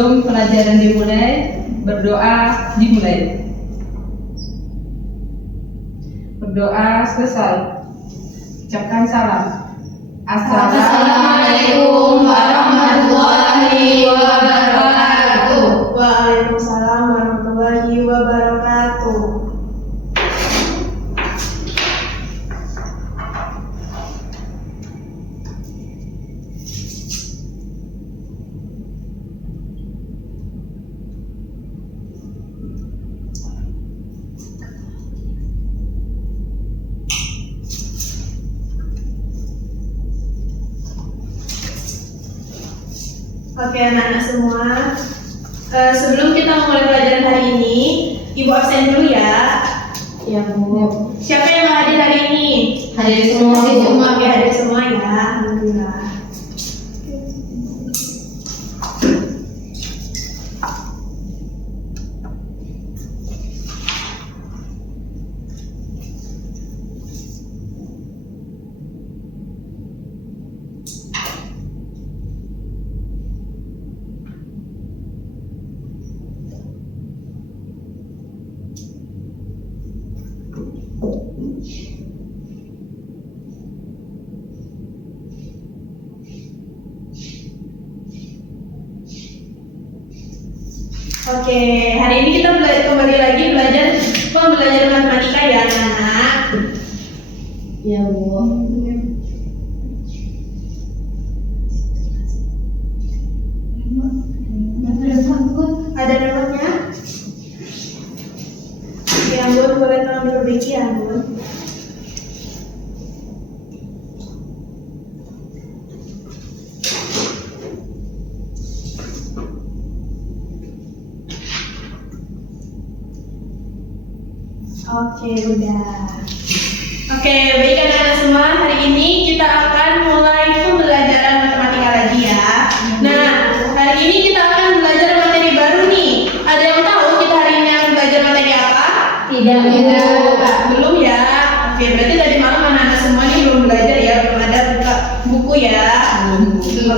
Sebelum pelajaran dimulai, berdoa dimulai. Berdoa selesai. Ucapkan salam. Assalamualaikum warahmatullahi wabarakatuh. Waalaikumsalam warahmatullahi wabarakatuh. Oke anak-anak semua, sebelum kita mulai pelajaran hari ini, Ibu absen dulu ya. Ya Bu. Siapa yang hadir hari ini? Hadir semua Bu. Oke, hadir semua ya. Alhamdulillah. Oke, hari ini kita kembali lagi belajar pembelajaran matematika ya anak-anak. Ya Bu. Ada nomornya? Oke, Ambon boleh tolong diperbaiki ya Ambon. Oke, udah. Oke, baik anak-anak semua, hari ini kita akan mulai pembelajaran matematika lagi ya. Nah, hari ini kita akan belajar materi baru nih. Ada yang tahu kita hari ini akan belajar materi apa? Tidak. Belum ya? Oke, berarti tadi malam anak-anak semua nih belum belajar ya, belum ada buka buku ya?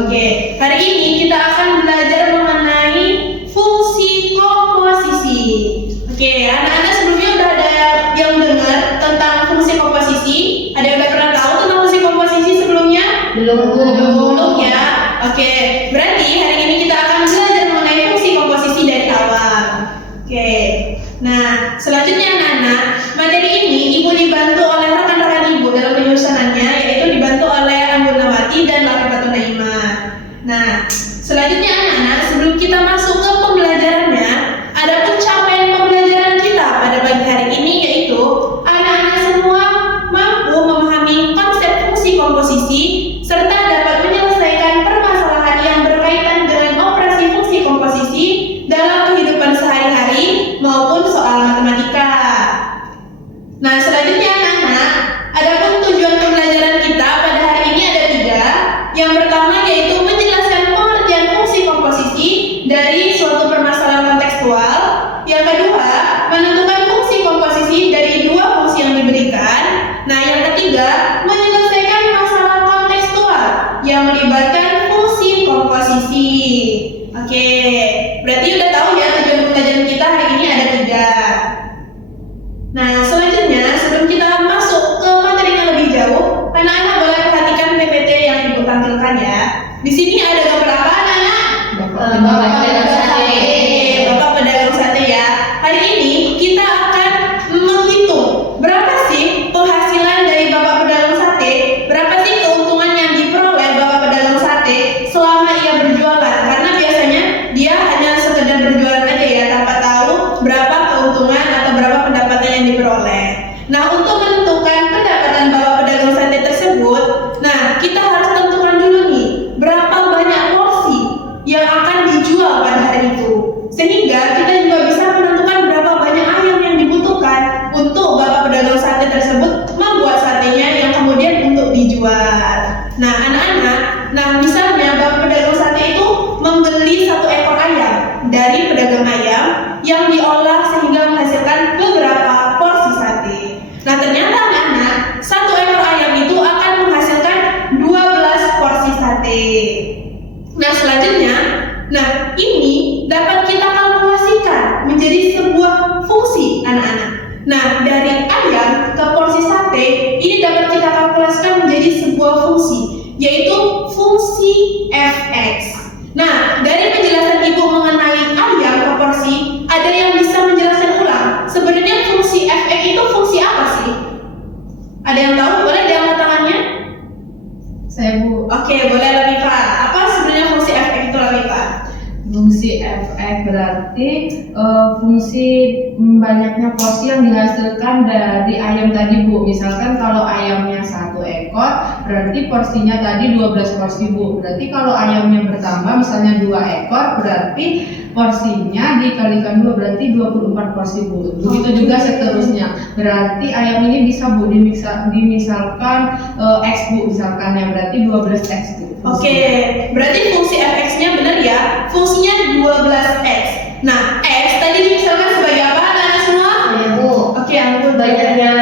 Oke, hari ini kita akan belajar mengenai fungsi komposisi. Oke, anak-anak sebelumnya udah ada yang dengar tentang fungsi komposisi? Ada yang udah pernah tahu tentang fungsi komposisi sebelumnya? Belum ya? Oke, berarti hari ini kita akan belajar mengenai fungsi komposisi dari awal. Oke, nah selanjutnya anak-anak, materi ini Ibu dibantu oleh rekan-rekan Ibu dalam penyusunannya, yaitu dibantu oleh Anggun Nawati dan Latifah Naimah. Nah, selanjutnya anak-anak, sebelum kita masuk ke pembelajarannya, ada pencapaian pembelajaran kita pada pagi hari ini, yaitu anak-anak semua mampu memahami konsep fungsi komposisi serta dapat menyelesaikan permasalahan yang berkaitan dengan operasi fungsi komposisi dalam kehidupan sehari-hari maupun soal matematika. Nah, selanjutnya anak-anak, adapun tujuan pembelajaran kita pada hari ini ada 3. Yang pertama yaitu menjelaskan pengertian fungsi komposisi dari suatu permasalahan kontekstual. Yang kedua, menentukan fungsi komposisi dari 2 fungsi yang diberikan. Nah, yang ketiga, menyelesaikan masalah kontekstual yang melibatkan fungsi komposisi. Oke, berarti udah tahu ya tujuan pembelajaran kita hari ini ada 3. Nah, selanjutnya sebelum kita masuk ke materi yang lebih jauh, anak-anak boleh perhatikan PPT yang Ibu tampilkan ya. Di sini ada gambar apa anak-anak? Bapak pedagang sate. Bapak pedagang sate ya. Hari ini kita akan menghitung berapa sih penghasilan dari Bapak pedagang sate, berapa sih keuntungan yang diperoleh Bapak pedagang sate selama ia berjualan. Karena biasanya dia hanya sekedar berjualan aja ya, tanpa tahu berapa keuntungan atau berapa pendapatan yang diperoleh. Nah, untuk menentukan pendapatan Bapak pedagang sate tersebut, nah kita harus tentukan dulu nih berapa banyak porsi yang akan dijual pada hari itu, sehingga kita juga bisa menentukan berapa banyak ayam yang dibutuhkan untuk Bapak pedagang sate tersebut membuat satenya yang kemudian untuk dijual. Nah anak-anak, nah misalnya Bapak pedagang sate itu membeli 1 ekor ayam dari pedagang ayam yang diolah sehingga menghasilkan beberapa porsi sate. Nah ternyata anak-anak, 1 ekor ayam itu akan menghasilkan 12 porsi sate. Nah selanjutnya, nah ini sebuah fungsi, yaitu fungsi fx. Nah, dari penjelasan Ibu mengenai ayam proporsi, ada yang bisa menjelaskan ulang sebenarnya fungsi fx itu fungsi apa sih? Ada yang tahu? Boleh diangkat tangannya? Saya Bu. Oke, boleh Latifah. Apa sebenarnya fungsi fx itu Latifah? Fungsi fx berarti fungsi banyaknya porsi yang dihasilkan dari ayam tadi Bu. Misalkan kalau ayamnya 1 ekor, berarti porsinya tadi 12 porsi Bu. Berarti kalau ayamnya bertambah misalnya 2 ekor, berarti porsinya dikalikan 2 berarti 24 porsi Bu. Begitu juga seterusnya. Berarti ayam ini bisa Bu dimisalkan X Bu, misalkan ya berarti 12 X Bu. Oke, berarti fungsi fx-nya benar ya? Fungsinya 12x. Nah, x tadi dimisalkan sebagai apa anak-anak semua? Ya Bu. Oke, ampun. Banyaknya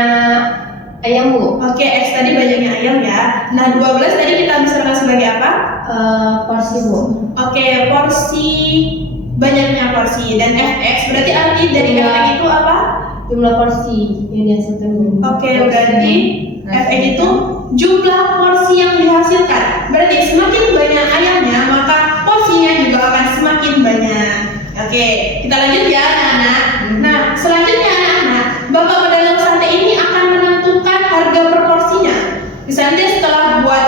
ayam Bu. Oke, x tadi banyaknya ayam ya. Nah, 12 tadi kita misalkan sebagai apa? Porsi Bu. Oke, porsi, banyaknya porsi. Dan fx berarti arti dari Iya. fx itu apa? Jumlah porsi yang dihasilkan Bu. Oke, berarti fx itu jumlah porsi yang dihasilkan. Berarti semakin banyak ayamnya, maka porsinya juga akan semakin banyak. Oke, kita lanjut ya anak-anak. Nah, selanjutnya anak-anak, Bapak pedagang sate ini akan menentukan harga per porsinya. Misalnya setelah buat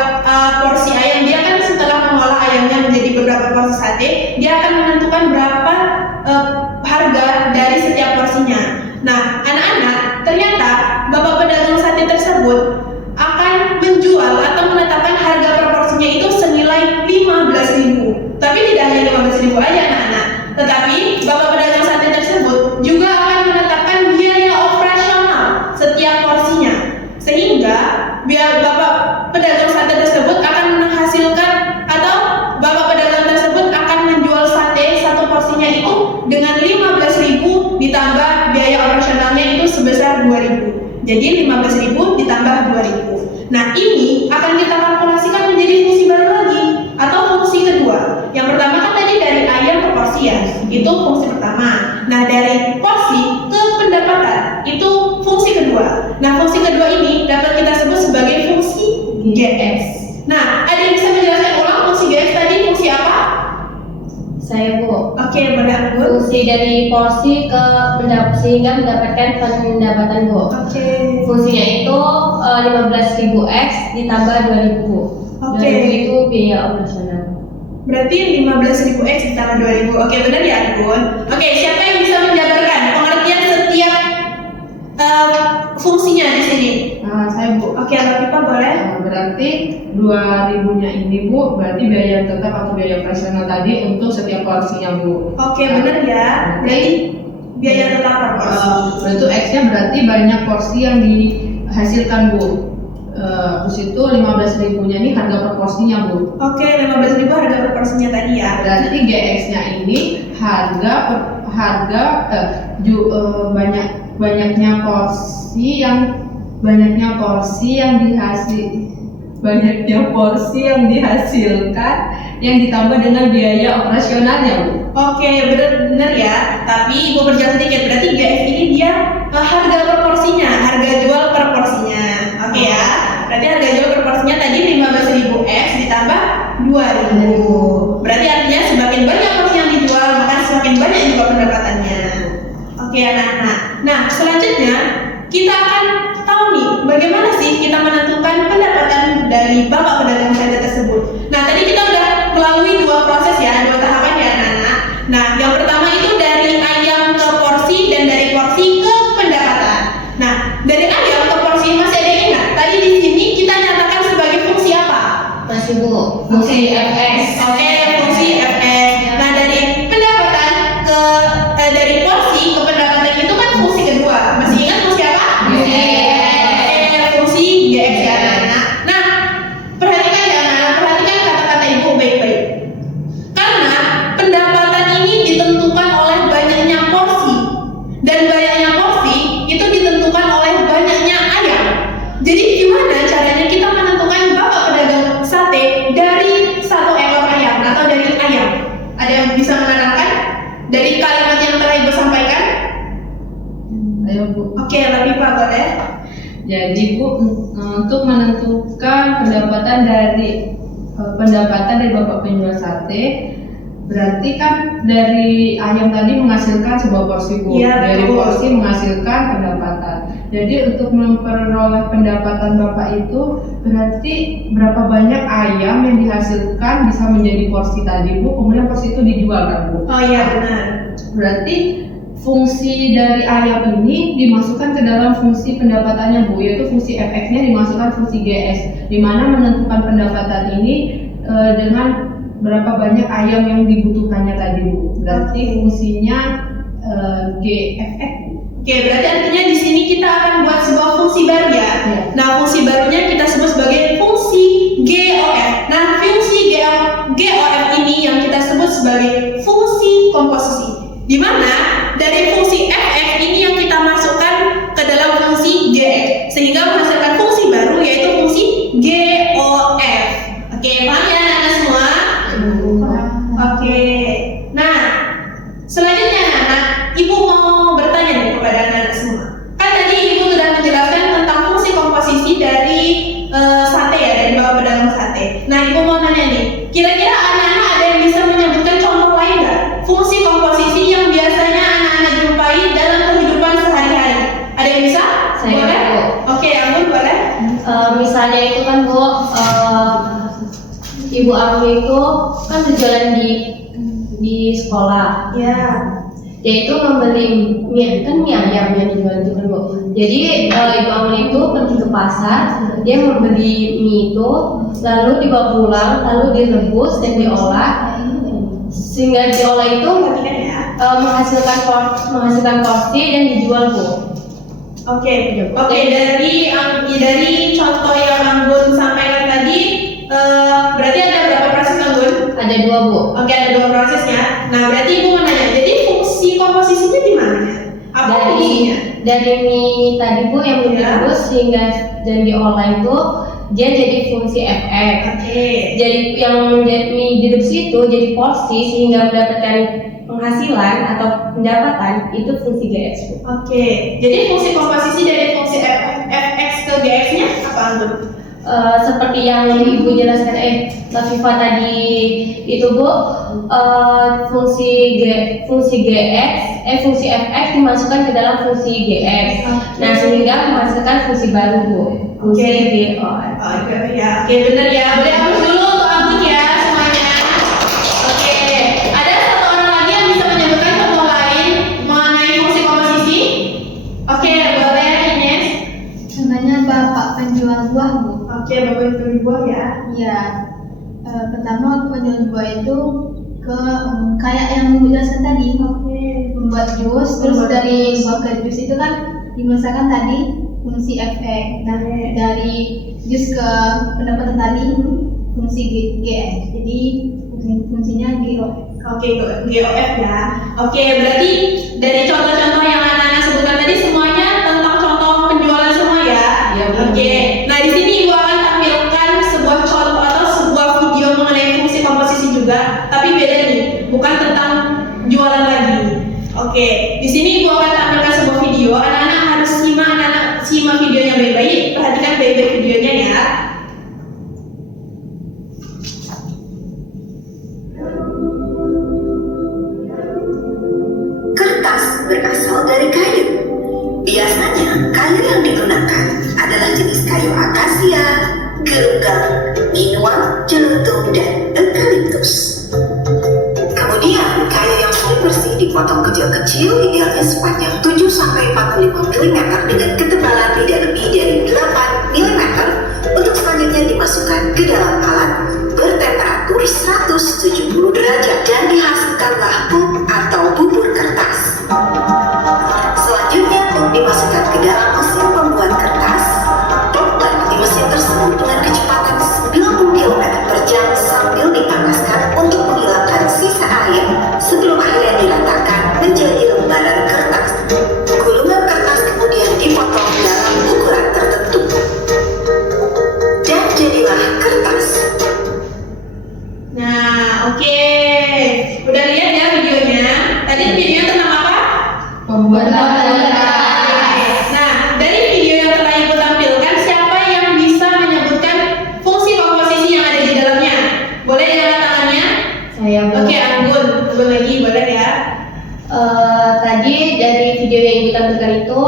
porsi ayam, dia kan setelah mengolah ayamnya menjadi beberapa porsi sate, dia akan menentukan berapa harga dari setiap porsinya. Nah, anak-anak, ternyata Bapak pedagang sate tersebut akan menjual atau menetapkan harga per porsinya itu senilai 15.000. Tapi tidak hanya 15.000 aja anak-anak, tetapi Bapak pedagang sate tersebut juga akan menetapkan biaya operasional setiap porsinya, sehingga biar Bapak pedagang sate tersebut akan menghasilkan atau Bapak pedagang tersebut akan menjual sate satu porsinya itu dengan 15.000 ditambah biaya operasionalnya itu sebesar 2.000. Jadi 15.000 ditambah 2.000. Nah, ini akan kita kalkulasikan menjadi fungsi baru lagi atau fungsi kedua. Yang pertama kan tadi dari ayam ke porsi ya, itu fungsi pertama. Nah, dari porsi ke pendapatan itu fungsi kedua. Nah, fungsi kedua ini dapat kita sebut sebagai fungsi GX. Nah, ada yang bisa menjelaskan ulang fungsi GX tadi fungsi apa? Saya Bu. Oke, benar Bu. Fungsi dari porsi ke sehingga mendapatkan pendapatan Bu. Oke. Fungsinya itu 15.000 X ditambah 2.000 Bu. Oke. 2.000 itu biaya operasional. Berarti 15.000 X ditambah 2.000. Oke, benar ya Bun? Oke, siapa yang bisa menjabarkan pengertian setiap fungsinya di sini? Saya Bu. Oke, Latifah boleh? Berarti 2.000-nya ini Bu, berarti biaya tetap atau biaya operasional tadi untuk setiap porsinya Bu. Oke, benar ya. Berarti biaya tetap per porsi. Berarti X-nya berarti banyak porsi yang dihasilkan Bu. Terus itu 15.000-nya ini harga per porsinya Bu. Oke, 15.000 harga per porsinya tadi ya. Berarti GX-nya ini banyaknya porsi yang dihasilkan yang ditambah dengan biaya operasionalnya Bu. Oke, benar ya. Tapi Ibu perjelas sedikit. Berarti GX ini dia harga per porsinya, harga jual per porsinya. Oke ya. Berarti harga jual per porsinya tadi 15.000 X ditambah 2.000. Berarti artinya semakin banyak porsi yang dijual, maka semakin banyak juga pendapatannya. Oke anak-anak. Nah, selanjutnya kita akan tahu nih bagaimana sih kita menentukan pendapatan dari Bapak pedagang sate tersebut. Nah, tadi kita udah melalui 2 proses ya, 2 tahapan ya anak-anak. Nah, yang pertama itu dari ayam ke porsi dan dari porsi ke pendapatan. Nah, dari ayam ke porsi masih ada yang ingat? Tadi di sini kita nyatakan sebagai fungsi apa? Masih Bu. Fungsi FX. Oke, fungsi fx. Nah, dari pendapatan ke dari porsi ke pendapatan itu kan fungsi kedua. Masih ingat fungsi apa? Fungsi GX ya anak-anak. Nah, perhatikan ya anak-anak, perhatikan kata-kata Ibu baik-baik. Karena pendapatan ini ditentukan oleh banyaknya porsi, dan banyaknya porsi itu ditentukan oleh banyaknya ayam. Jadi gimana caranya kita menentukan Bapak pedagang sate dari 1 ekor ayam atau dari ayam? Ada yang bisa menerangkan dari kalimat yang telah Ibu sampaikan? Ayo Bu. Oke, Latifah boleh. Jadi Bu, untuk menentukan pendapatan dari bapak penjual sate. Berarti kan dari ayam tadi menghasilkan sebuah porsi, Bu. Iya, Dari betul. porsi menghasilkan pendapatan. Jadi untuk memperoleh pendapatan Bapak itu berarti berapa banyak ayam yang dihasilkan bisa menjadi porsi tadi, Bu. Kemudian porsi itu dijual kan, Bu. Oh iya benar. Berarti fungsi dari ayam ini dimasukkan ke dalam fungsi pendapatannya, Bu, yaitu fungsi FX-nya dimasukkan fungsi GS, di mana menentukan pendapatan ini dengan berapa banyak ayam yang dibutuhkannya tadi, Bu. Berarti fungsinya GFX. Oke, berarti artinya di sini kita akan buat sebuah fungsi baru ya. Iya. Nah, fungsi barunya kita sebut sebagai fungsi GOF. Nah, fungsi GOF ini yang kita sebut sebagai fungsi komposisi. Di mana dari fungsi FX ini yang kita masukkan ke dalam fungsi GX sehingga menghasilkan fungsi baru yaitu fungsi GOF. Oke, paham ya anak-anak semua? Oke. Nah, selanjutnya anak-anak, Ibu mau bertanya nih kepada anak-anak semua. Kan tadi Ibu sudah menjelaskan tentang fungsi komposisi dari sate ya, dari bapak pedagang sate. Nah, Ibu mau nanya nih, kira-kira anak-anak ada yang bisa menyebutkan contoh lain nggak? Fungsi komposisi yang biasanya anak-anak jumpai dalam kehidupan sehari-hari. Ada yang bisa? Saya Boleh? Bu. Oke, Anggun boleh? Misalnya itu kan Bu, Ibu aku itu kan berjualan di sekolah. Ya. Dia itu membeli mie ayam yang dijual itu kan Bu. Jadi Ibu Amel itu pergi ke pasar, dia membeli mie itu, lalu dibawa pulang, lalu direbus dan diolah, sehingga diolah itu Perhatikan ya. menghasilkan porsi dan dijual Bu. Oke, dari contoh yang Anggun sampaikan tadi, berarti ada berapa proses Anggun? Ada 2 Bu. Oke, ada 2 prosesnya. Nah, berarti Ibu mau nanya, jadi fungsi komposisinya di mana? Apa fungsinya? Dari mie tadi Bu yang belum Ya. direbus sehingga dan diolah itu dia jadi fungsi FX. Oke. Jadi yang mie direbus itu jadi porsi sehingga mendapatkan penghasilan atau pendapatan itu fungsi GX Bu. Oke, jadi fungsi komposisi dari fungsi FX ke GX-nya apa Anggun? Seperti yang Ibu jelaskan Lafifa tadi itu Bu, fungsi FX dimasukkan ke dalam fungsi GX. Nah, sehingga menghasilkan fungsi baru Bu. Fungsi Oke. GOF. Oke, ya. Oke, benar ya. Boleh hapus dulu untuk Anggun ya semuanya. Oke, ada satu orang lagi yang bisa menyebutkan contoh lain mengenai fungsi komposisi? Oke, boleh Ines. Contohnya bapak penjual buah, Bu. Oke, Bapak itu buah ya. Ya, pertama penjual buah itu kayak yang Ibu jelaskan tadi, membuat jus. Terus Membuat dari jus. buah ke jus itu kan dimasakkan tadi fungsi efek. Nah, dari jus ke pendapatan tadi fungsi GS. Jadi fungsinya GOF. Oke, GOF ya. Oke, berarti dari contoh-contoh yang anak-anak sebutkan tadi semuanya tentang contoh penjualan semua ya. Iya, Bu. Oke. Nah, di sini Ibu akan tampilkan sebuah contoh atau sebuah video mengenai fungsi komposisi juga, tapi beda nih, bukan tentang jualan lagi. Oke, di sini Ibu akan tampilkan sebuah video. Anak-anak harus simak videonya baik-baik. Perhatikan baik-baik videonya ya. Kertas berasal dari kayu. Biasanya kayu yang digunakan adalah jenis kayu akasia, gerunggang, minuang, jelutung, dan eukaliptus. Kemudian kayu yang sudah bersih dipotong kecil-kecil, idealnya sepanjang 7-45 mm dengan ketebalan tidak lebih dari 8 mm untuk selanjutnya dimasukkan ke dalam alat bertemperatur 170 derajat dan dihasilkanlah pup atau bubur kertas. Selanjutnya pup dimasukkan ke dalam mesin pembuat kertas. Pup dapat di mesin tersebut dengan kecepatan 90 km per jam sambil dipanaskan untuk menghilangkan sisa air sebelum akhirnya diratakan menjadi lembaran kertas. Gulungan kertas kemudian dipotong dalam ukuran tertentu. Dan jadilah kertas. Nah, oke. Udah lihat ya videonya? Tadi videonya tentang apa? Pembuatan Nah, dari video yang telah Ibu tampilkan, siapa yang bisa Saya Bu. Oke, Anggun lagi boleh ya. Tadi dari video yang kita tampilkan itu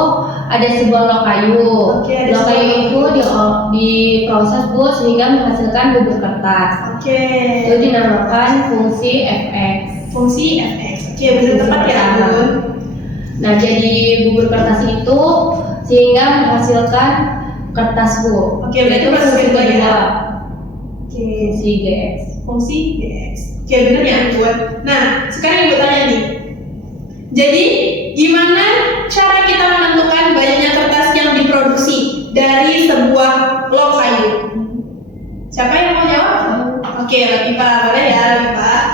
ada sebuah log kayu. Oke, ada Log sebuah kayu log itu diproses Bu sehingga menghasilkan bubur kertas. Oke. Itu dinamakan fungsi fx. Fungsi fx. Oke, benar tepat ya, Anggun. Nah, jadi bubur kertas itu sehingga menghasilkan kertas Bu. Oke, berarti Itu proses fungsi kedua ya. kedua. Oke. Fungsi gx. Fungsi gx. Oke, benar ya, Anggun. Nah, sekarang Ibu tanya nih. Jadi, gimana cara kita menentukan banyaknya kertas yang diproduksi dari sebuah log kayu? Siapa yang mau jawab? Oke, Latifah, boleh ya, Latifah?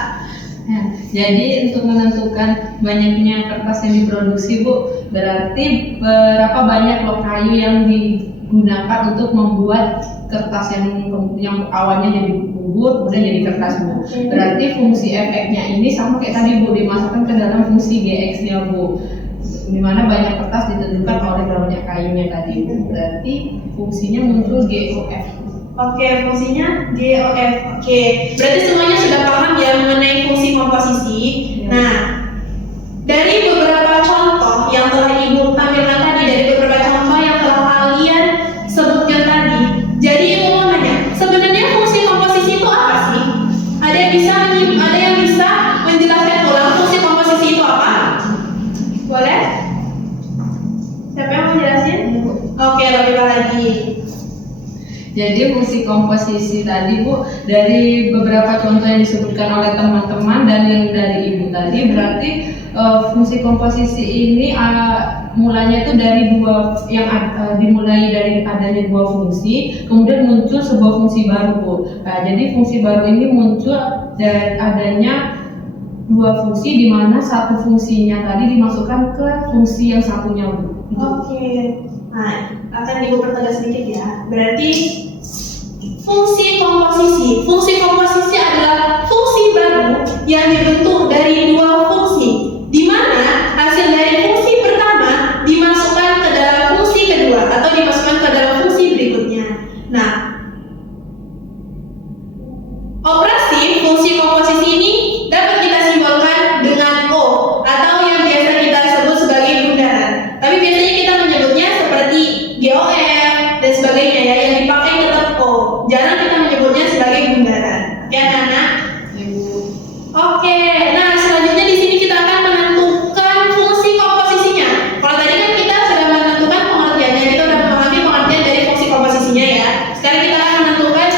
Ya, jadi untuk menentukan banyaknya kertas yang diproduksi Bu, berarti berapa banyak log kayu yang digunakan untuk membuat kertas yang awalnya jadi bubur kemudian jadi kertas Bu. Berarti fungsi efeknya ini sama kayak tadi Bu, dimasukkan ke dalam fungsi gx-nya Bu, dimana banyak kertas ditentukan oleh banyak kayunya tadi Bu. Berarti fungsinya muncul GOF. Oke, fungsinya GOF. Oke, berarti semuanya sudah paham ya mengenai fungsi komposisi. Nah, dari beberapa contoh yang telah Ibu tampilkan tadi, dari beberapa contoh yang telah kalian sebutkan tadi, jadi Ibu mau nanya, sebenarnya fungsi komposisi itu apa sih? Ada yang bisa menjelaskan ulang fungsi komposisi itu apa? Boleh? Siapa yang mau jelasin? Oke, lebih lagi. Jadi fungsi komposisi tadi Bu, dari beberapa contoh yang disebutkan oleh teman-teman dan yang dari Ibu tadi, berarti fungsi komposisi ini mulanya itu dari dimulai dari adanya dua fungsi, kemudian muncul sebuah fungsi baru Bu. Nah, jadi fungsi baru ini muncul dari adanya dua fungsi, di mana satu fungsinya tadi dimasukkan ke fungsi yang satunya Bu. Oke, nah akan Ibu pertegas sedikit ya. Berarti fungsi komposisi adalah fungsi baru yang dibentuk dari dua fungsi, di mana hasil dari fungsi pertama dimasukkan ke dalam fungsi kedua atau dimasukkan ke dalam fungsi berikutnya. Nah, operasi fungsi komposisi ini dapat kita simbolkan dengan O atau yang biasa kita sebut sebagai bundaran. Tapi biasanya kita menyebutnya seperti GOF dan sebagainya ya, yang dipakai tetap O. Jarang kita menyebutnya sebagai bundaran. Oke, anak-anak? Oke, nah selanjutnya di sini kita akan menentukan fungsi komposisinya. Kalau tadi kan kita sudah menentukan pengertiannya, kita sudah memahami pengertian dari fungsi komposisinya ya. Sekarang kita akan menentukan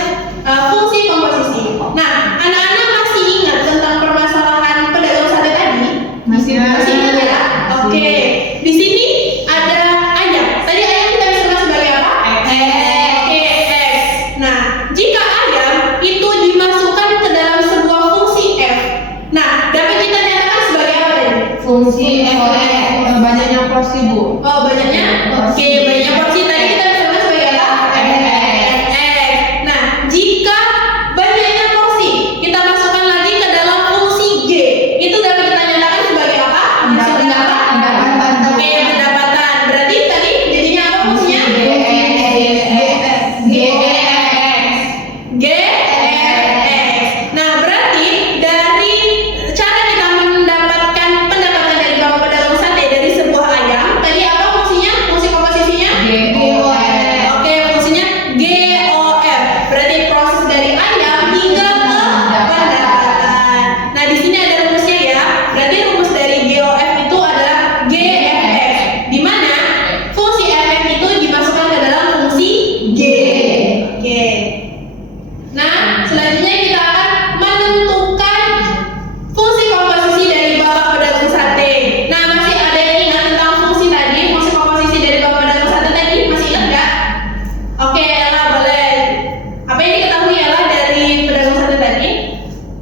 fungsi komposisi. Nah, anak-anak masih ingat tentang permasalahan pedagang sate tadi? Masih Masih ingat ya? Oke. Di sini ada ayam. Tadi ayam kita bisa sebut sebagai apa? Oke, X. Nah, jika ayam itu dimasukkan ke dalam sebuah fungsi F, nah dapat kita nyatakan sebagai apa tadi? Fungsi banyaknya porsi Bu. Oh, banyaknya? Oke, banyaknya porsi. Tadi kita bisa sebut sebagai apa? X. Nah, jika banyaknya porsi kita masukkan lagi ke dalam fungsi G, itu dapat kita nyatakan sebagai apa? Pendapatan. Oke, pendapatan. Berarti tadi jadinya apa fungsinya? GFX. Nah, berarti dari cara kita mendapatkan pendapatan dari Bapak pedagang sate dari sebuah ayam, tadi apa fungsinya? Fungsi komposisinya? Oke, fungsinya GOF. Berarti proses dari ayam hingga ke pendapatan. Nah, di sini ada rumusnya ya. Berarti rumus dari GOF itu adalah GFX, di mana fungsi fx itu dimasukkan ke dalam fungsi G. Oke. Nah, selanjutnya kita akan menentukan fungsi komposisi dari Bapak pedagang sate. Nah, masih ada yang ingat tentang fungsi tadi, fungsi komposisi dari Bapak pedagang sate tadi? Masih ingat nggak? Oke, Ella boleh. Apa yang diketahui Ella dari pedagang sate tadi?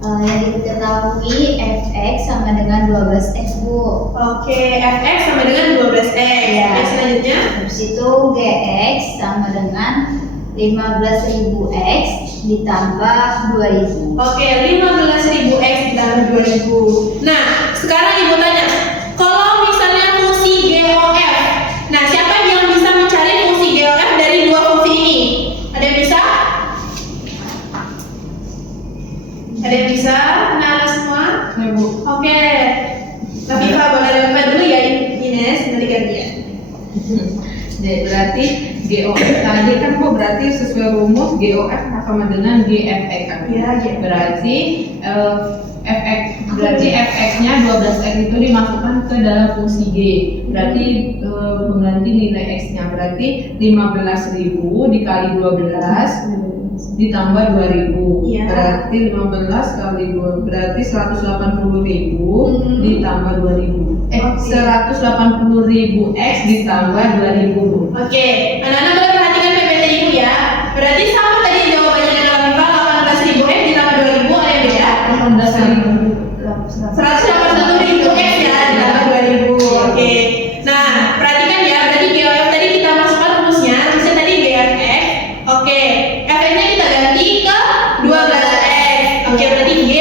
Yang diketahui fx sama dengan 12x Bu. Oke, fx sama dengan 12x. Ya. Oke, selanjutnya. Habis itu gx sama dengan 15.000x ditambah 2.000. Oke, 15.000x ditambah 2.000. Nah, sekarang Ibu tanya, kalau misalnya fungsi GOF, nah siapa yang bisa mencari fungsi GOF dari dua fungsi ini? Ada yang bisa? Ada yang bisa? Nah, Oke Bu. Oke. Latifa boleh lewat dulu ya Ines, nanti gantian. Jadi berarti GOF tadi kan Bu berarti sesuai rumus GOF sama dengan GFX kan? Iya, iya. Berarti fx-nya 12x itu dimasukkan ke dalam fungsi G. Berarti mengganti nilai x-nya berarti 15.000 dikali 12 ditambah 2.000. Iya. Berarti 15 kali 2 berarti 180.000 ditambah 2.000. 180.000 x ditambah 2.000. Oke, anak-anak boleh perhatikan PPT ibu ya. Berarti sama tadi jawabannya dengan Latifa, 18.000 x ditambah 2.000 ada yang beda? 180.000 x ya ditambah 2.000. Oke. Nah, perhatikan ya, berarti GOF tadi kita masukkan rumusnya tadi GFX. Oke, fx-nya kita ganti ke 12x. Oke, berarti G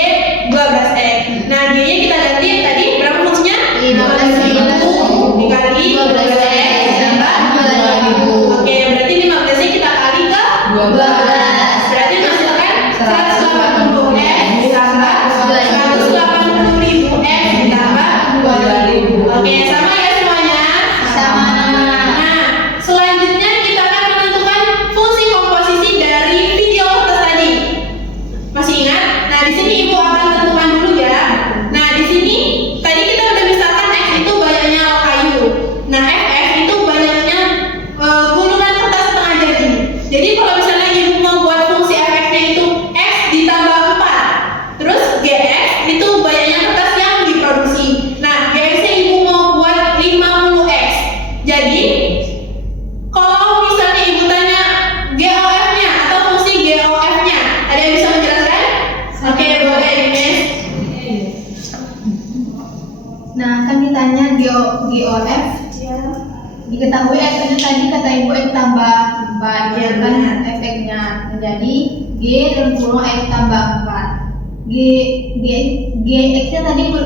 12x. Nah, G-nya kita ganti tadi berapa rumusnya? 15.000 dikali 12x ditambah 2.000. Oke, berarti 15-nya kita kali ke 12. Berarti menghasilkan 180x ditambah 180.000 x ditambah 2.000. Oke, sama ya semuanya? Sama. Nah, selanjutnya kita akan menentukan fungsi komposisi dari video kertas tadi. Masih ingat? Nah, di sini ibu akan tentukan dulu ya. Nah, di sini tadi kita udah misalkan x itu banyaknya kayu. Nah, fx itu banyaknya gulungan kertas setengah jadi. Jadi kalau misalnya ibu mau buat fungsi fx-nya itu x ditambah 4, terus gx itu banyaknya kertas yang diproduksi. Nah, gx-nya ibu mau buat 50x. Jadi kalau misalnya ibu tanya GOF-nya atau fungsi GOF-nya, ada yang bisa menjelaskan? Oke, boleh Ines. Nah, kan ditanya GOF, diketahui efeknya tadi kata ibu X tambah 4, Iya, kan benar. efeknya menjadi G dan kurung X tambah 4. GX-nya tadi ibu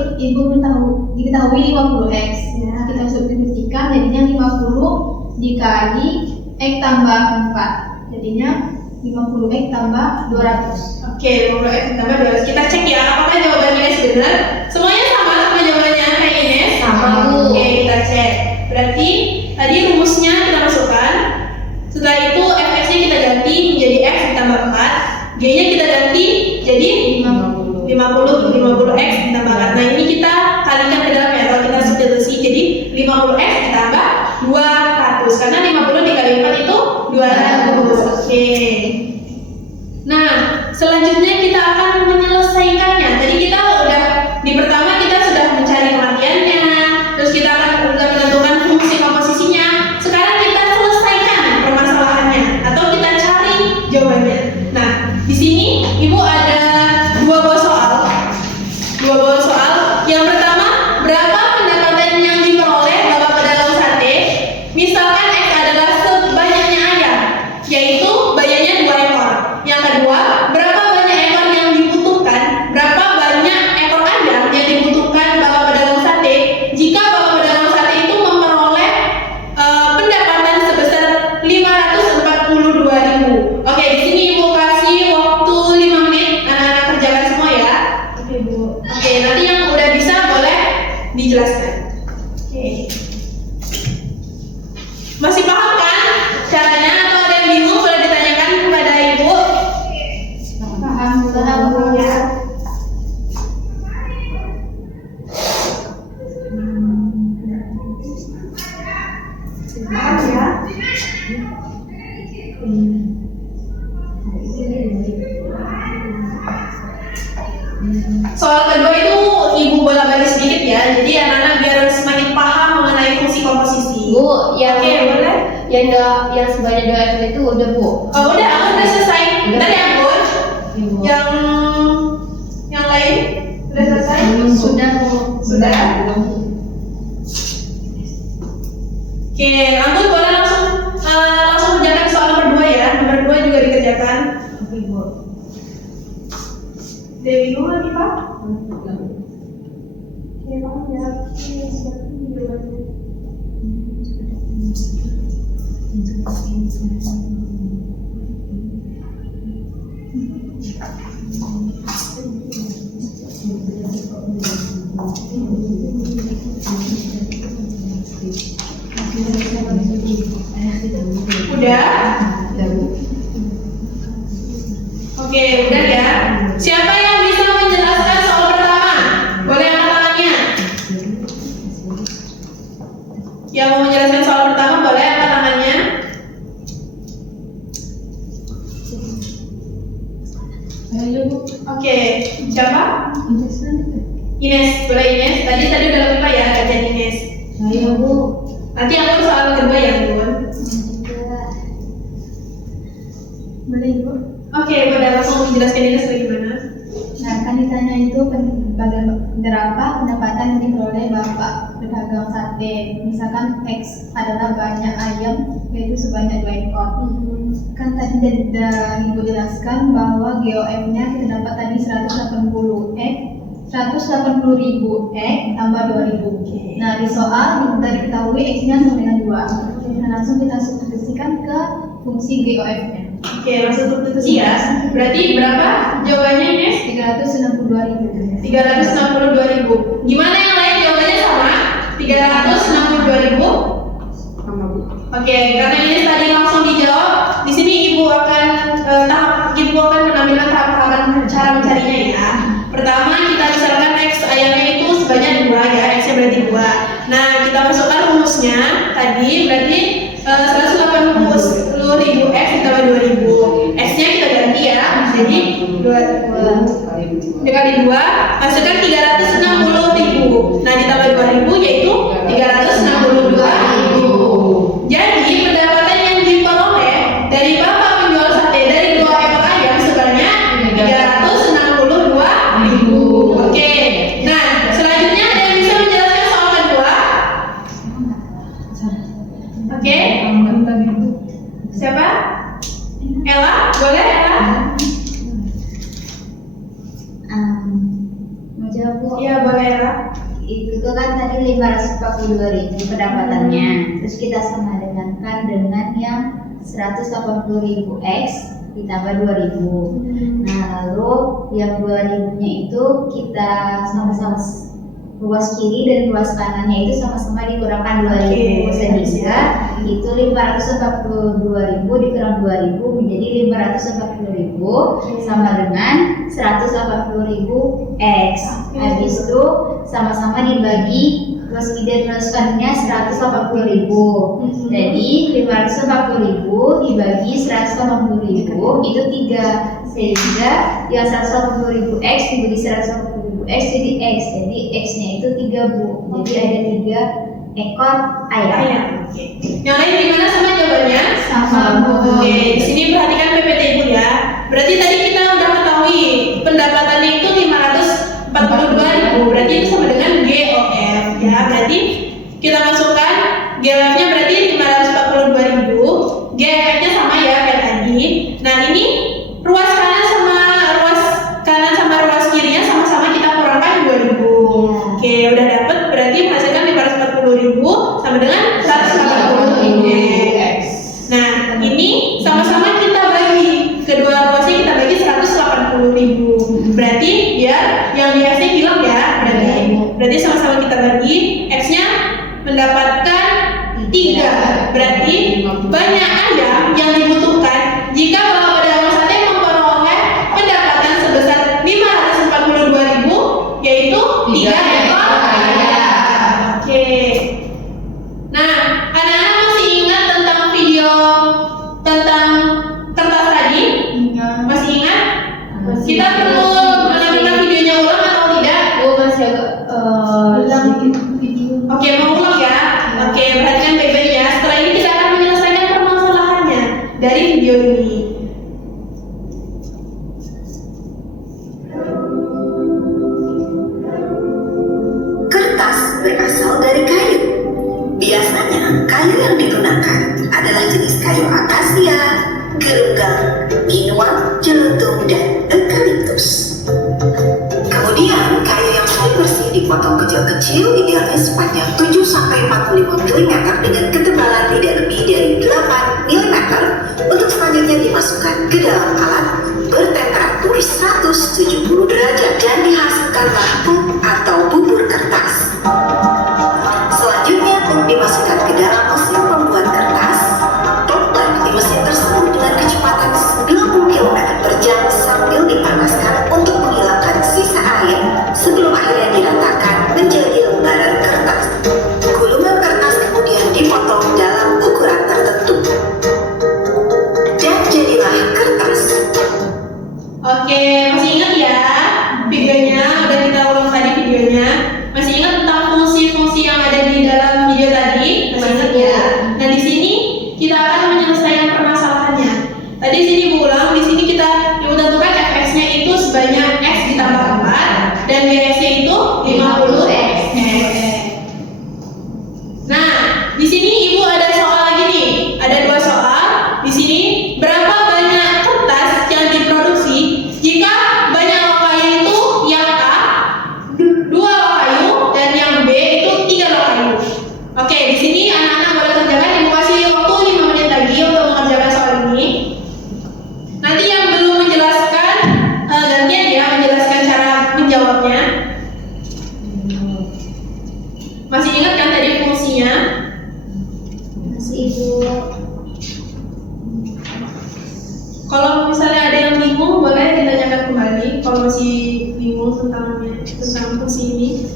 diketahui 50x. Ya. Kita substitusikan jadinya 50 dikali X tambah 4. Jadinya 50x tambah 200. Oke, 50x ditambah 200. Kita cek ya, apakah jawaban Ines benar? Semuanya sama jawabannya kayak Ines? Sama, Bu. Oke, kita cek. Berarti tadi rumusnya kita masukkan. Setelah itu fx-nya kita ganti menjadi x ditambah 4, g-nya kita ganti jadi 50x ditambah 4. Nah, ini kita kalikan ke dalam ya, kalau kita substitusi jadi 50x ditambah 200 karena 50 dikali 4 itu 200. Oke. Nah, selanjutnya kita akan menyelesaikannya. Tadi kita udah di pertama kita sudah mencari kematiannya, terus kita akan udah menentukan fungsi komposisinya. Sekarang kita selesaikan permasalahannya atau kita cari jawabannya. Nah, di sini ibu ada dua buah soal. Yang pertama, berapa pendapatan yang diperoleh bapak pedagang sate? Misalkan X adalah sebanyaknya ayam, yaitu banyaknya 2 ekor. Yang kedua, berapa banyak ekor yang dibutuhkan? Berapa banyak ekor ayam yang dibutuhkan bapak pedagang sate jika bapak pedagang sate itu memperoleh pendapatan sebesar 542.000. Oke, di sini ibu kasih waktu 5 menit, anak-anak kerjakan semua ya. Oke, Bu. Oke, nanti yang udah bisa boleh dijelaskan. Oke. Masih paham kan caranya atau ada yang bingung boleh ditanyakan kepada ibu? Paham, Bu. Ya. Paham ya? Soal kedua itu ibu bola-balik sedikit ya, jadi anak-anak biar semakin paham mengenai fungsi komposisi. Bu, yang Oke, boleh? yang sebanyak 2 ekor itu udah, Bu. Oh udah, aku udah selesai. Udah. Tadi ampun. Ibu. Yang lain udah selesai? Sudah, Bu. Sudah. Oke, ampun boleh langsung kerjakan soal nomor 2 ya. Nomor 2 juga dikerjakan. Oke, Bu. Dewi dulu lagi Pak. Oke, paham ya. Oke, siapin jawabannya. Udah? Oke, udah ya. Siapa yang bisa menjelaskan soal pertama? Boleh angkat tangannya. Yang mau menjelaskan soal pertama boleh angkat tangannya. Oke, siapa? Ines, boleh Ines. Tadi udah lupa ya kajian Ines. Saya Bu. Nanti aku soal kedua ya, Bun. Boleh Ibu? Oke, boleh langsung menjelaskan Ines bagaimana? Nah, kan ditanya itu berapa pendapatan yang diperoleh Bapak pedagang sate. Misalkan X adalah banyak ayam, yaitu sebanyak 2 ekor. Kan tadi Ibu jelaskan bahwa GOM-nya kita dapat tadi 180 ribu X tambah 2.000. Nah, di soal kita diketahui X-nya sama dengan 2. Nah, langsung kita substitusikan ke fungsi GOM-nya. Oke, langsung substitusi ya. Berarti berapa jawabannya Ines? 362.000. 362.000. Gimana yang lain jawabannya sama? 362.000? Sama Bu. Oke, karena ini tadi langsung dijawab, di sini Ibu akan menampilkan tahap-tahapan cara mencarinya ya. Pertama, kita misalkan X ayamnya itu sebanyak 2 ya, X-nya berarti 2. Nah, kita masukkan rumusnya tadi berarti 180.000 X ditambah 2.000. X-nya kita ganti ya, jadi 2 dikali 2, masukkan 360.000. Nah, ditambah 2.000 yaitu 362.000. Jadi pendapatan yang diperoleh dari Bapak penjual sate dari 2 ekor ayam sebanyak 362.000. Oke. Nah, selanjutnya ada yang bisa menjelaskan soal kedua? Oke. Siapa? Ella, boleh Ella? Mau jawab Bu? Iya, boleh Ella. Itu tuh kan tadi 542.000 pendapatannya. Terus kita sama dengankan dengan yang 180.000 X ditambah 2.000. Nah, lalu yang 2.000-nya itu kita sama-sama ruas kiri dan ruas kanannya itu sama-sama dikurangkan 2.000 sehingga itu 542.000 dikurang 2.000 menjadi 540.000 sama dengan 180.000 X. Habis itu sama-sama dibagi ruas kiri dan ruas kanannya 180.000. Jadi 540.000 dibagi 180.000 itu 3, sehingga yang 180.000 X dibagi 180.000 X jadi X, jadi X-nya itu 3 Bu. Jadi ada 3 ekor ayam. Oke. Yang lain gimana sama jawabannya? Sama Bu. Oke, di sini perhatikan PPT Ibu ya. Berarti tadi kita udah mengetahui pendapatannya itu 542.000. Berarti itu sama dengan GOF ya. Berarti kita masukkan GOF-nya berarti 542.000. GF-nya sama ya kayak tadi. Nah, ini ruas kanan sama ruas kirinya sama-sama kita kurangkan 2.000. Oke, udah dapet berarti menghasilkan 540.000 sama dengan 180.000 X. Nah, ini sama-sama kita bagi, kedua ruasnya kita bagi 180.000. Berarti biar yang di X-nya hilang ya. Berarti sama-sama kita bagi, X-nya mendapatkan 3. Berarti banyak ayam yang dibutuhkan jika Bapak pedagang sate memperoleh pendapatan sebesar 542.000, yaitu 3 ekor ayam. Oke. Nah, anak-anak masih ingat tentang video tentang kertas tadi? Masih ingat? Kita perlu menampilkan videonya ulang atau tidak? Oh, masih agak sedikit. Oke, mau ulang ya? Oke, perhatikan baik-baik ya. Setelah ini kita akan menyelesaikan permasalahannya dari video ini. Kertas berasal dari kayu. Biasanya kayu yang digunakan adalah jenis kayu akasia, gerunggang, minuang, jeluntung, dan eukaliptus. Kemudian kayu yang sudah bersih dipotong kecil-kecil, idealnya sepanjang 7-45 mm dengan ketebalan tidak lebih dari 8 mm untuk selanjutnya dimasukkan ke dalam alat bertemperatur 170 derajat dan dihasilkan masukkanlah pup atau bubur kertas. Selanjutnya pup dimasukkan ke dalam mesin pembuat kertas. Tumpah di mesin tersebut dengan kecepatan 90 km per jam sambil dipanaskan untuk menghilangkan sisa air sebelum akhirnya diratakan menjadi lembaran kertas. Gulungan kertas kemudian dipotong dalam ukuran tertentu. Dan jadilah kertas. Oke, masih ingat ya videonya? Udah kita ulang tadi videonya. Masih ingat tentang fungsi-fungsi yang ada di dalam video tadi? Masih ingat ya? Nah, di sini kita akan menyelesaikan permasalahannya. Tadi di sini Ibu ulang, di sini kita Ibu tentukan fx-nya itu sebanyak x ditambah 4 dan gx-nya itu 50x. Nah, di sini Ibu ada soal lagi nih. Ada 2 soal. Di sini berapa banyak kertas yang diproduksi jika banyak log kayu itu yang A 2 log kayu dan yang B itu 3 log kayu. Oke, di sini anak-anak boleh kerjakan. Ibu kasih waktu 5 menit lagi untuk mengerjakan soal ini. Nanti yang belum menjelaskan gantian ya menjelaskan cara menjawabnya. Masih ingat kan tadi fungsinya? Masih Ibu. Kalau misalnya ada yang bingung boleh ditanyakan kembali kalau masih bingung tentang fungsi ini.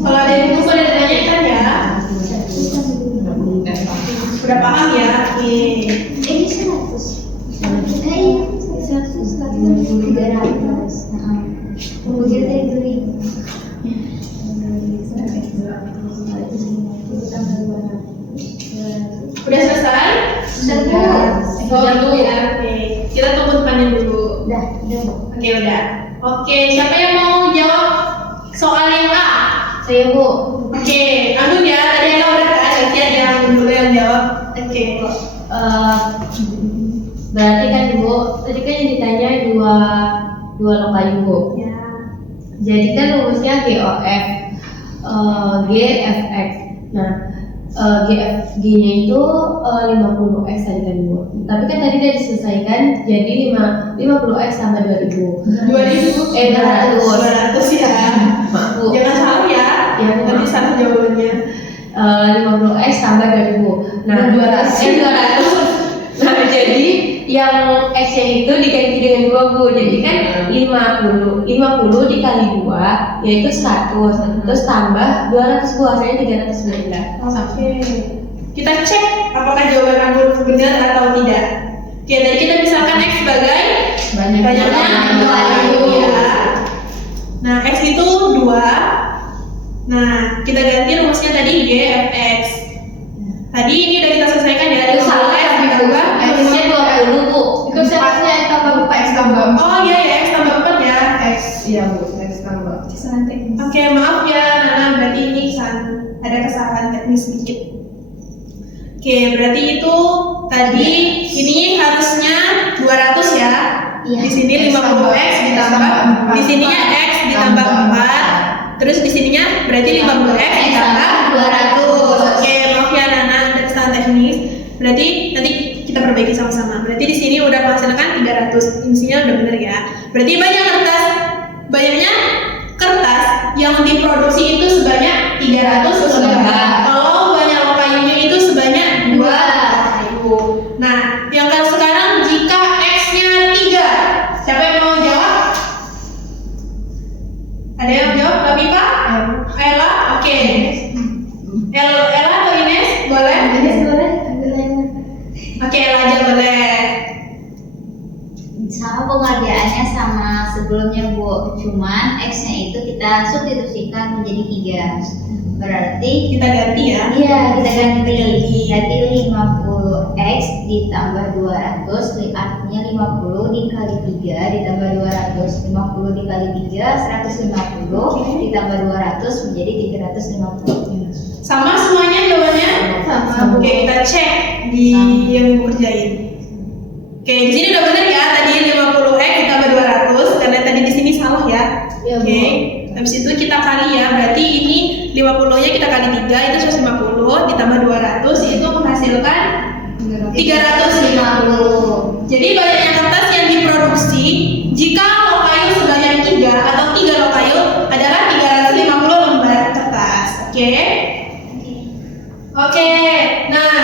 Kalau ada yang bingung boleh ditanyakan ya. Udah paham ya? Oke. Ini 100. Iya, 100, 300. Kemudian dari beli. Udah selesai? Dulu ya. Oke. Kita tunggu depannya dulu. Udah. Oke, udah. Oke, siapa yang mau jawab soal yang A? Saya Bu. Oke, Agung ya. Tadi yang udah kan? Nanti ada yang dulu yang jawab. Oke. Berarti kan Ibu, tadi kan yang ditanya dua log kayu Bu. Ya. Jadi kan rumusnya GOF, GFX. Nah, GFG-nya itu 50x tadi kan Bu. Tapi kan tadi udah diselesaikan jadi 50x tambah 2000. 200 ya. Maaf Bu. Jangan salah ya. Ya, Bu. Nanti salah jawabannya. 50x tambah 2000. Nah, 200. Nah, jadi yang x-nya itu diganti dengan 2 Bu. Jadi kan 50 dikali 2 yaitu 100. Terus tambah 200 Bu, hasilnya 319. Oke. Kita cek apakah jawaban Agung benar atau tidak. Oke, tadi kita misalkan x sebagai banyaknya 2 ya. Nah, x itu 2. Nah, kita ganti rumusnya tadi GFX. Tadi ini udah kita selesaikan ya. Ada Itu salah x tapi Bu. ditambah X-nya 20 Bu. Itu siapanya x tambah 4 x tambah 4. Oh iya ya, x tambah 4 ya. X iya Bu, x tambah. Kesalahan teknis. Oke, maaf ya Nana, berarti ini ada kesalahan teknis sedikit. Oke, berarti itu tadi ini harusnya 200 ya. Iya. Di sini 50x ditambah di sininya x ditambah 4. Terus di sininya berarti 50x ditambah 200. Oke, maaf ya Nana, ada kesalahan teknis. Berarti nanti kita perbaiki sama-sama. Berarti di sini udah menghasilkan 300. Isinya udah benar ya. Berarti banyaknya kertas yang diproduksi itu sebanyak 300 lembar. Kalau banyak log kayunya itu sebanyak 2 kayu. Nah, yang sekarang jika x-nya 3. Siapa yang mau jawab? Ada yang jawab? Tapi Pak? Ella? Oke. Ella atau Ines? Boleh? Ines boleh ambil lainnya. Oke, Ella aja boleh. sebelumnya Bu, cuman X-nya itu kita substitusikan menjadi 3. Berarti Kita ganti ya. iya, kita ganti. Berarti 50X ditambah 200, artinya 50 dikali 3 ditambah 200. 50 dikali 3, 150 ditambah 200 menjadi 350. Sama semuanya jawabannya? Sama. Oke, kita cek di yang Ibu kerjain. Oke, di sini udah benar ya. Tadi 50X ditambah 200 karena tadi di sini salah ya. Iya, Bu. Oke. Habis itu kita kali ya. Berarti ini 50-nya kita kali 3 itu 150 ditambah 200 itu menghasilkan 350. Jadi banyaknya kertas yang diproduksi jika log kayu sebanyak 3 atau 3 log kayu adalah 350 lembar kertas. Oke? Oke. Nah,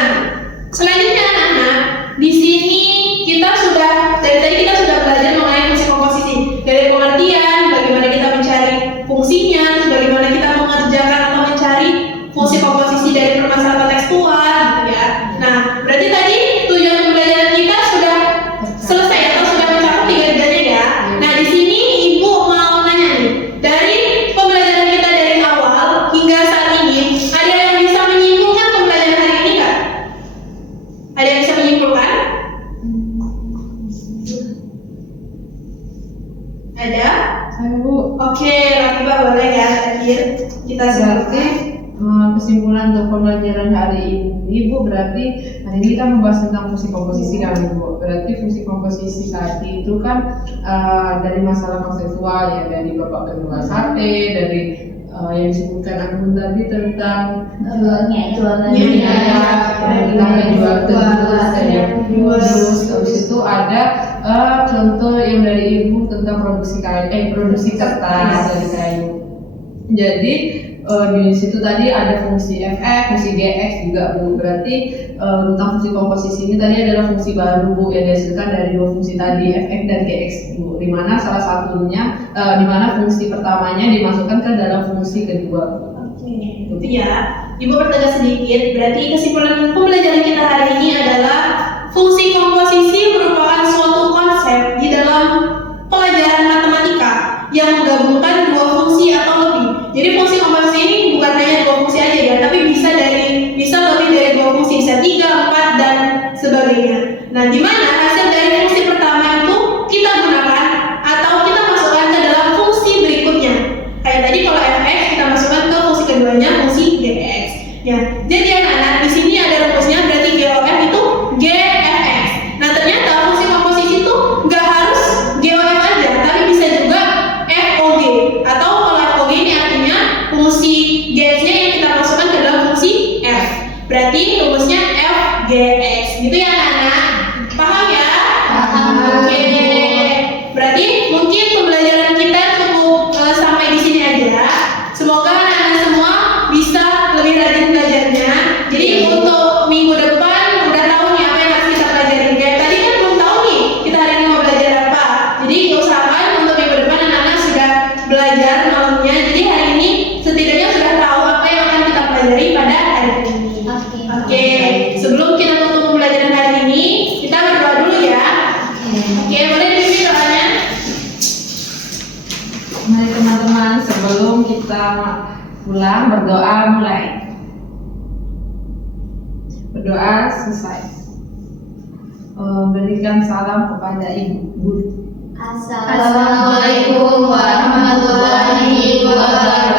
selanjutnya anak-anak, di sini kita sudah dari tadi kita sudah belajar mengenai fungsi komposisi. Dari pengertian bagaimana kita mencari fungsinya, bagaimana kita mengerjakan atau mencari fungsi komposisi dari permasalahan tekstual gitu ya. Nah, berarti tadi tujuan pembelajaran kita sudah selesai atau sudah mencakup 3-tiganya ya. Nah, di sini Ibu mau nanya nih, dari pembelajaran kita dari awal hingga saat ini, ada yang bisa menyimpulkan pembelajaran hari ini nggak? Ada yang bisa menyimpulkan? Ada? Saya Bu. Oke, Rakibah boleh ya terakhir kita Berarti sebutkan. kesimpulan untuk pembelajaran hari ini Bu, berarti hari ini kita membahas tentang fungsi komposisi kan Bu. Berarti fungsi komposisi tadi itu kan dari masalah konseptual ya, dari babak kedua sate, dari yang disebutkan Agung tadi tentang Jualnya tentang jual terus dan yang terus. Habis itu ada contoh yang dari Ibu tentang produksi kayu, produksi kertas dari kayu. Jadi di situ tadi ada fungsi fx, fungsi gx juga Bu. Berarti tentang fungsi komposisi ini tadi adalah fungsi baru Bu yang dihasilkan dari dua fungsi tadi fx dan gx Bu. Di mana salah satunya, di mana fungsi pertamanya dimasukkan ke dalam fungsi kedua Bu. Oke, itu ya. Ibu pertegas sedikit. Berarti kesimpulan pembelajaran kita hari ini adalah fungsi komposisi merupakan suatu konsep di dalam pelajaran matematika yang menggabungkan dua fungsi atau lebih. Jadi fungsi komposisi ini bukan hanya dua fungsi aja ya, tapi bisa lebih dari dua fungsi, bisa 3, 4 dan sebagainya. Nah, di mana hasil dari fungsi pertama itu kita gunakan atau kita masukkan ke dalam fungsi berikutnya. Kayak tadi kalau fx kita masukkan ke fungsi keduanya, fungsi gx. Ya, jadi anak-anak di sini ada rumusnya, berarti GOF itu GFX. Nah, ternyata fungsi komposisi itu nggak harus GOF aja, tapi bisa juga FOG. Atau kalau FOG ini artinya fungsi GX-nya yang kita masukkan ke dalam fungsi F. Berarti rumusnya FGX. Gitu ya anak-anak? Paham ya? Paham. Oke. Berarti mungkin pembelajaran kita cukup sampai di sini aja. Semoga anak-anak semua bisa lebih rajin belajarnya. Jadi untuk minggu depan udah tahu nih apa yang harus kita pelajari. Kayak tadi kan belum tahu nih kita hari ini mau belajar apa. Jadi usahakan untuk minggu depan anak-anak sudah belajar malamnya. Jadi hari ini setidaknya sudah tahu apa yang akan kita pelajari pada hari ini. Oke, sebelum kita tutup pembelajaran hari ini, kita berdoa dulu ya. Oke, boleh dipimpin doanya? Mari teman-teman, sebelum kita pulang berdoa mulai. Berdoa selesai. Berikan salam kepada Ibu. Assalamualaikum warahmatullahi wabarakatuh.